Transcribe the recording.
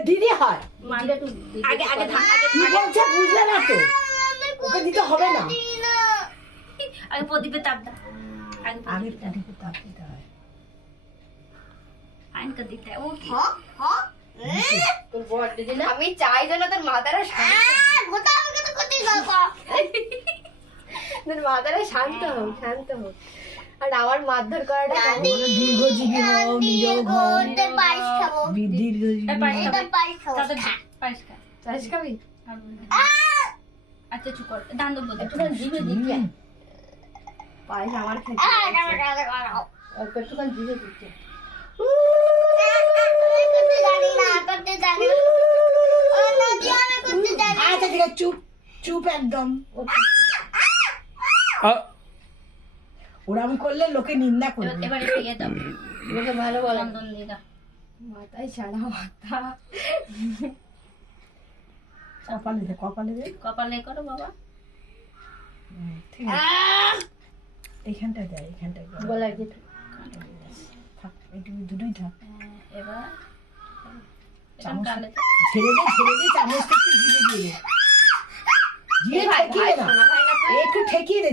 দিদি হয় মাটা একটু আগে আগে ধান কি বলছে বুঝলে না তো ওকে দিতে হবে না আগে প্রদীপে তাপ দাও আগে প্রদীপে তাপ দিতে হয় আইনকে দিতে ও কি তোর বর দিদি না আমি চাই যেন তোর মাথাটা তোর মাথাটা শান্ত হোক শান্ত হোক আর আমার মারধর করাটা দীর্ঘজীবী হও নিরোগ হও দীর্ঘজীবী পায়েস খা চাষ খাবি আচ্ছা চুপ কর দান দেবো একটুখানি জিভে দিতে পায়েস আমার খেতে একটুখানি জিভে দিতে আচ্ছা ঠিক আছে চুপ চুপ একদম ওরম করলে লোকে নিন্দা করবে এবারে ইয়ে দাও লোকে ভালো বলে চন্দন দিয়ে দাও মাথায় সারা মাথা কপালে দে কপালে দে কপালে করো বাবা ঠিক আছে এইখানটায় দেয় এইখানটায় বলা কি থাক একটু দুটোই থাক এবার চামচ গালে ছেড়ে দে চামচ একটু জিরে দিয়ে দে জিরে ঠেকিয়ে দে না একটু ঠেকিয়ে দে